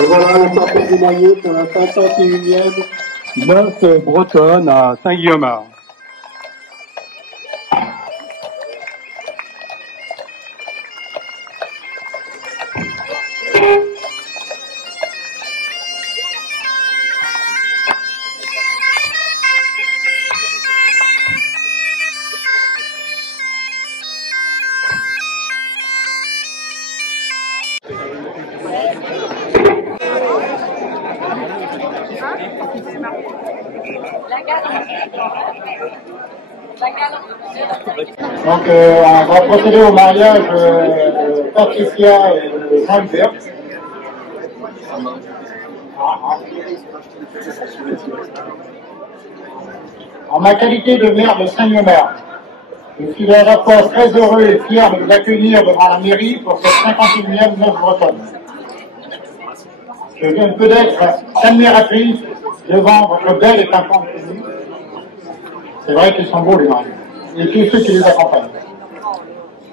Et voilà la sortie du maillot pour la 51e meuf bretonne à Saint-Guillaumard. Donc on va procéder au mariage de Patricia et de Jean-Hubert. En ma qualité de maire de Saint-Guillaumard, je suis à la fois très heureux et fier de vous accueillir devant la mairie pour cette 51e noce bretonne. Je viens peut d'être admiratrice devant votre belle et pimpante tenue. C'est vrai qu'ils sont beaux les mariés, et tous ceux qui les accompagnent.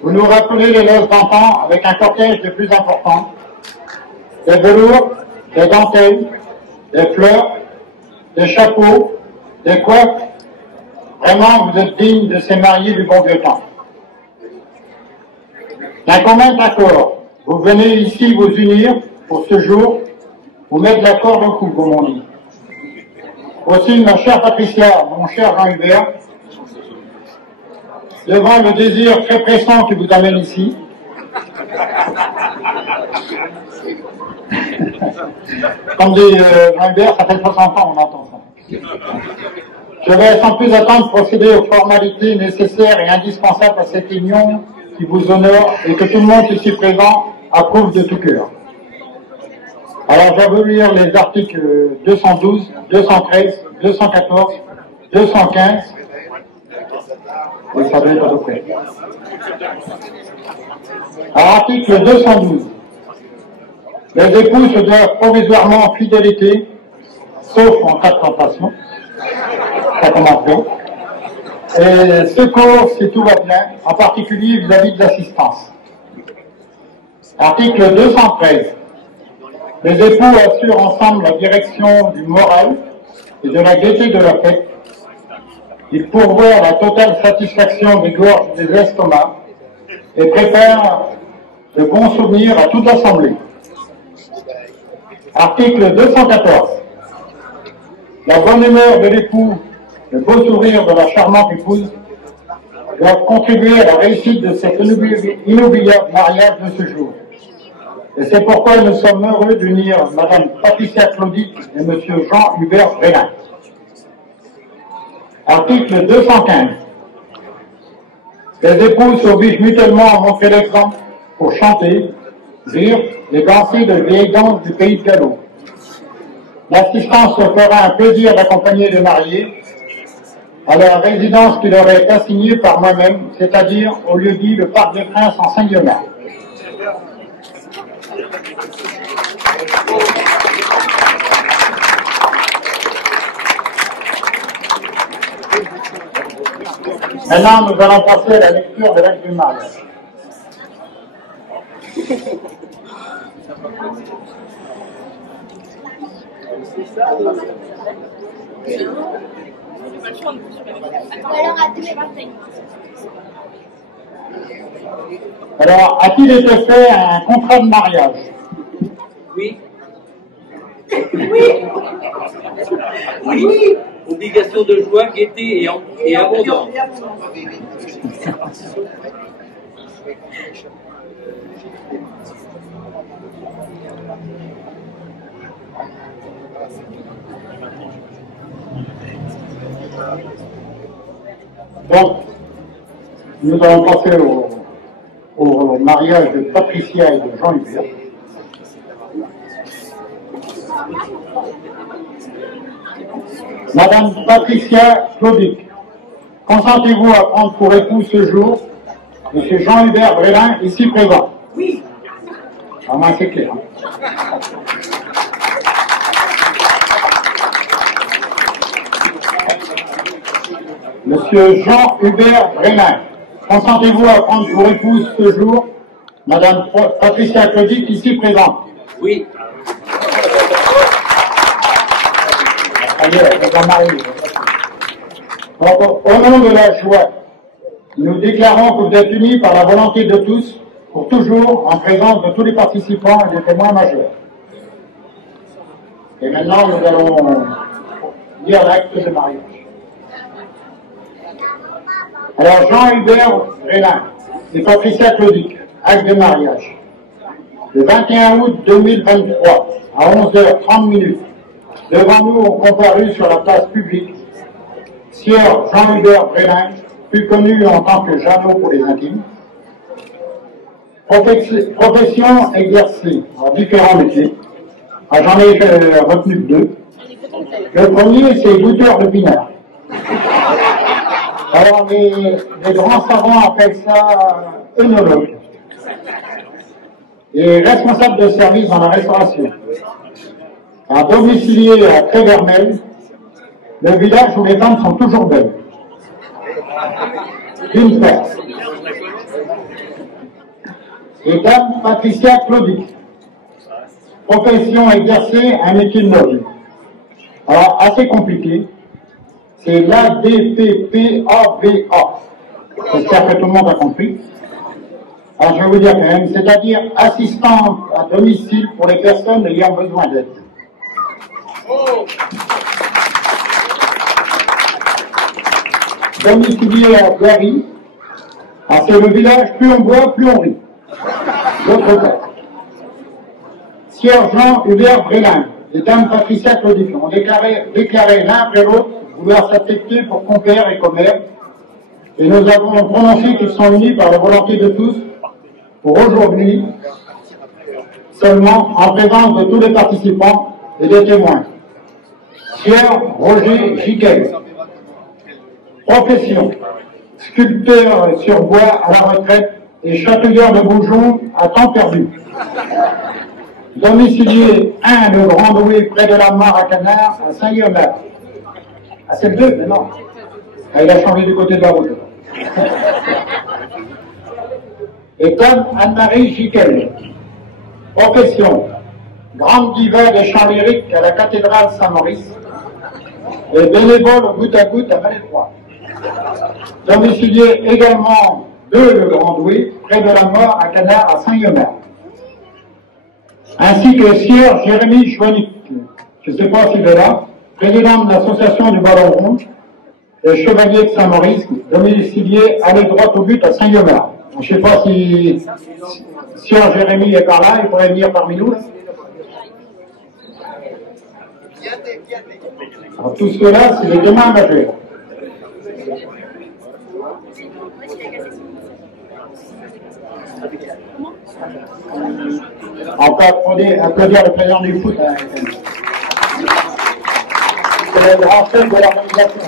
Vous nous rappelez les noces d'enfants avec un cortège de plus important, des velours, des dentelles, des fleurs, des chapeaux, des coiffes. Vraiment, vous êtes dignes de ces mariés du bon vieux temps. D'un commun accord, vous venez ici vous unir pour ce jour, vous mettre la corde au cou, comme on dit. Aussi, ma chère Patricia, mon cher Jean-Hubert, devant le désir très pressant qui vous amène ici, comme dit Jean-Hubert, ça fait 60 ans, on entend ça. Je vais sans plus attendre procéder aux formalités nécessaires et indispensables à cette union qui vous honore et que tout le monde ici présent approuve de tout cœur. Alors, je vais vous lire les articles 212, 213, 214, 215, et ça doit être à peu près. Alors, article 212. Les époux se doivent provisoirement en fidélité, sauf en cas de tentation. Ça commence bien. Et secours si tout va bien, en particulier vis-à-vis de l'assistance. Article 213. Les époux assurent ensemble la direction du moral et de la gaieté de la fête. Ils pourvoient la totale satisfaction des gorges et des estomacs et préparent de bons souvenirs à toute l'Assemblée. Article 214. La bonne humeur de l'époux, le beau sourire de la charmante épouse doivent contribuer à la réussite de cet inoubliable mariage de ce jour. Et c'est pourquoi nous sommes heureux d'unir Madame Patricia Claudic et Monsieur Jean-Hubert Brélin. Article 215. Les époux s'obligent mutuellement à montrer l'exemple pour chanter, rire et danser de vieilles danses du pays de Gallo. L'assistance se fera un plaisir d'accompagner les mariés à la résidence qui leur est assignée par moi-même, c'est-à-dire au lieu dit le Parc des Princes en Saint-Guillaumard. Maintenant, nous allons passer à la lecture de l'acte du mariage. Alors, a-t-il été fait un contrat de mariage? Oui. Oui. Oui. Obligation de joie, gaieté et abondance. Donc, nous allons passer au mariage de Patricia et de Jean-Hubert. Madame Patricia Claudic, consentez-vous à prendre pour époux ce jour Monsieur Jean-Hubert Brélin, ici présent? Oui. Ah ben, c'est clair. Monsieur Jean-Hubert Brélin, consentez-vous à prendre pour épouse ce jour Madame Patricia Claudic, ici présente? Oui. Ailleurs, on va marier. Donc, au nom de la joie, nous déclarons que vous êtes unis par la volonté de tous, pour toujours, en présence de tous les participants et des témoins majeurs. Et maintenant, nous allons lire l'acte de mariage. Alors, Jean-Hubert Vrélin et Patricia Claudic, acte de mariage. Le 21 août 2023, à 11h30, devant nous ont comparu sur la place publique Sieur Jean-Hubert Vrélin, plus connu en tant que Jeannot pour les intimes, profession exercée en différents métiers. Ah, j'en ai retenu deux. Le premier, c'est goûteur de pinard. Alors, les grands savants appellent ça œnologue. Et responsable de service dans la restauration. Un domicilié à Trévermel, le village où les femmes sont toujours belles. D'une part. Et dame Patricia Claudic. Profession exercée, un métier noble. Alors, assez compliqué. C'est l'ADPPAVA. J'espère que tout le monde a compris. Alors, je vais vous dire quand même, c'est-à-dire assistante à domicile pour les personnes ayant besoin d'aide. Domicilié à Paris, c'est le village, plus on boit, plus on rit. L'autre part. Sieur Jean-Hubert Vrélin et dame Patricia Claudic ont déclaré l'un après l'autre vouloir s'affecter pour compère et commère, et nous avons prononcé qu'ils sont unis par la volonté de tous pour aujourd'hui, seulement en présence de tous les participants et des témoins. Sieur Roger Giquel, profession, sculpteur sur bois à la retraite et chatouilleur de bourgeons à temps perdu. Domicilié 1 le Grand Doué près de la mare à Canard à Saint-Guillaume. Ah, c'est le 2, mais non. Ah, il a changé du côté de la route. Et dame Anne-Marie Giquel, profession, grande diva des chants lyriques à la cathédrale Saint-Maurice et bénévole au goutte à goutte à Malétroit. Domicilié également 2 le Grand Doué près de la mare à Canard à Saint-Guillaume. Ainsi que Sieur Jérémy Chouanic, je ne sais pas s'il est là, président de l'association du Ballon Rond, et chevalier de Saint-Maurice, domicilié aller droit au but à Saint-Guillaume. Je ne sais pas si Sieur Jérémy est par là, il pourrait venir parmi nous. Alors, tout cela, c'est les témoins majeurs. On peut applaudir le président du foot. C'est le grand chef de l'organisation.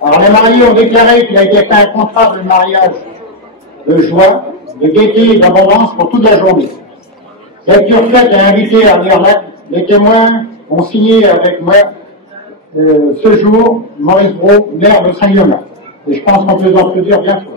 Alors les mariés ont déclaré qu'il a été fait un contrat de mariage de joie, de gaieté et d'abondance pour toute la journée. Lecture faite et invité à lire l'acte, les témoins ont signé avec moi ce jour Maurice Brault, maire de Saint-Guillaume. Et je pense qu'on peut les applaudir bien fort.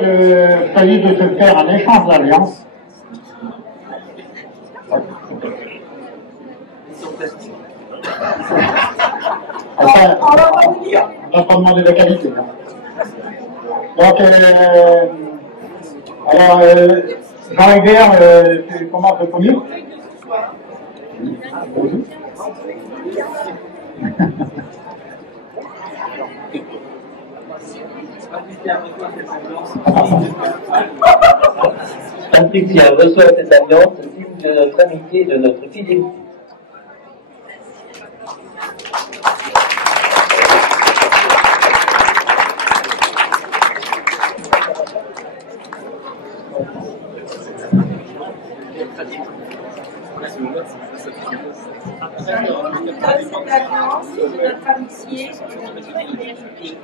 Il s'agit de se faire un échange d'alliance. Enfin, on n'a pas demandé de qualité. Hein. Donc, alors, Jean-Hubert, tu commences le premier. Patricia reçoit cette alliance, signe de notre amitié et de notre fidélité. Cette alliance de notre amitié et de notre fidélité.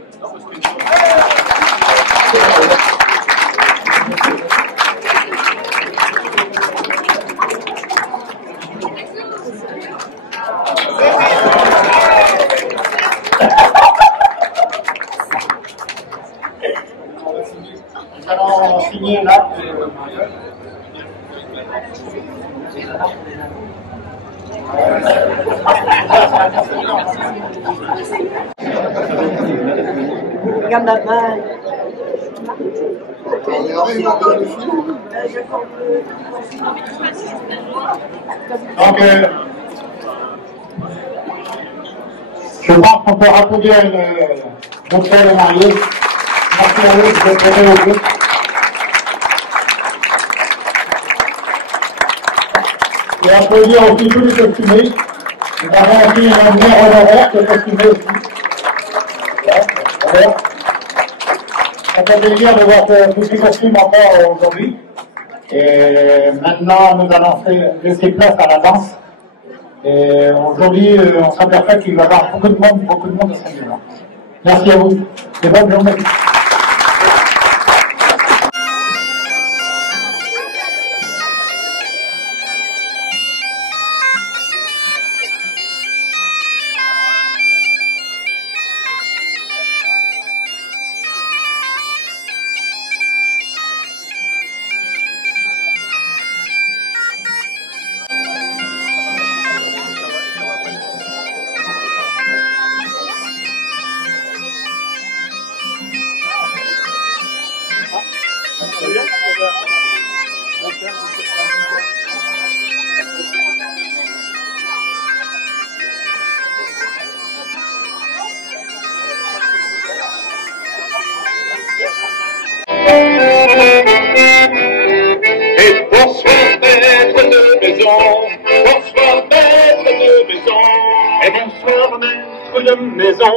Regarde la main. Donc, je pense qu'on peut applaudir notre frère marié. Merci à eux de prêter au groupe. Et applaudir aussi tous les costumés. Nous avons aussi un maire honoraire qui est costumé aussi. Voilà. Ça fait plaisir de voir tous ces costumes encore aujourd'hui. Et maintenant, nous allons laisser place à la danse. Et aujourd'hui, on s'aperçoit qu'il va y avoir beaucoup de monde à ce moment. Merci à vous et bonne journée. Et bonsoir maître de maison, bonsoir maître de maison, et bonsoir maître de maison,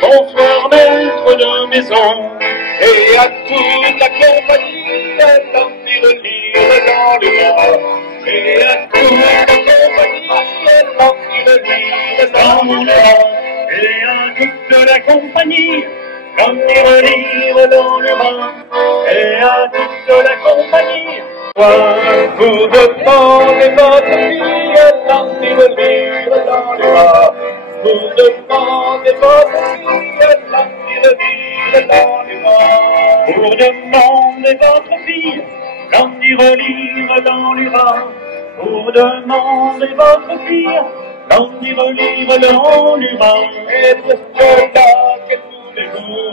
bonsoir maître de maison, et à toute la compagnie, l'empire libre dans le nord, et à toute la compagnie, l'empire libre dans le nord, et à toute la compagnie, l'empire libre dans le nord, et à toute la compagnie. Vous demandez votre fille, l'empire libre dans le nord. Vous demandez votre fille, l'empire libre dans le nord. Vous demandez votre fille, l'empire libre dans l'Iran. Vous demandez votre fille, l'empire libre dans l'Iran. Et monsieur là, que voulez-vous?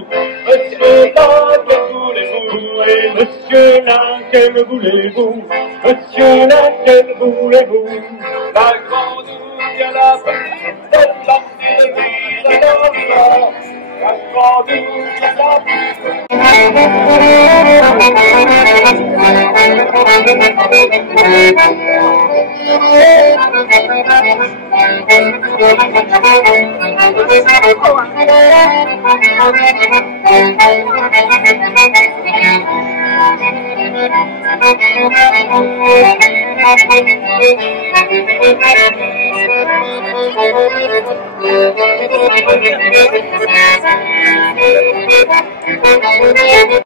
Monsieur là, que voulez-vous? Et monsieur là, que voulez-vous? Monsieur là, que voulez-vous? La grande ou bien la petite, l'empire libre dans l'Iran. La grande ou bien la petite.